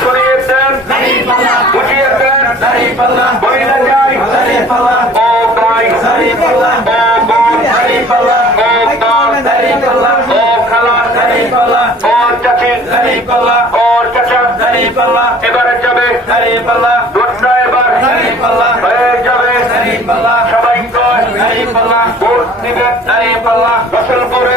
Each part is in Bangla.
শুনিয়ে দেন বুঝিয়ে দেন বইলে যাই ও ভাই ও এবারে যাবে দুধটা এবার হয়ে যাবে সবাই কয় ভোট দিবেন গোসল করে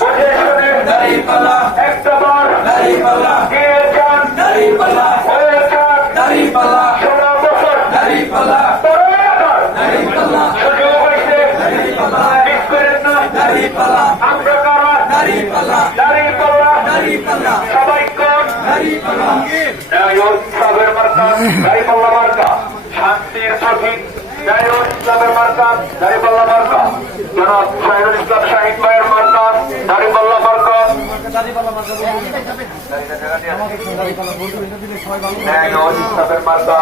বুঝে শুনে একটা বার। আমরা কারা দাঁড়িপাল্লা সবাই কর। ইসলামের মার্কা দাঁড়িপাল্লা মার্কা শান্তির প্রতীক জয় ইসলামের মার্কা দারিপাল্লা মার্কা। জনাব শাহিদুল ইসলাম শাহিদ ভাইয়ের মার্কা দারিপাল্লা মার্কা। ন্যায় ও ইসলামের মার্কা।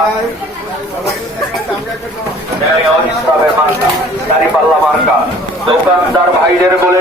ন্যায় ও ইসলামের মার্কা দাঁড়িপাল্লা মার্কা। দোকানদার ভাইদের বলে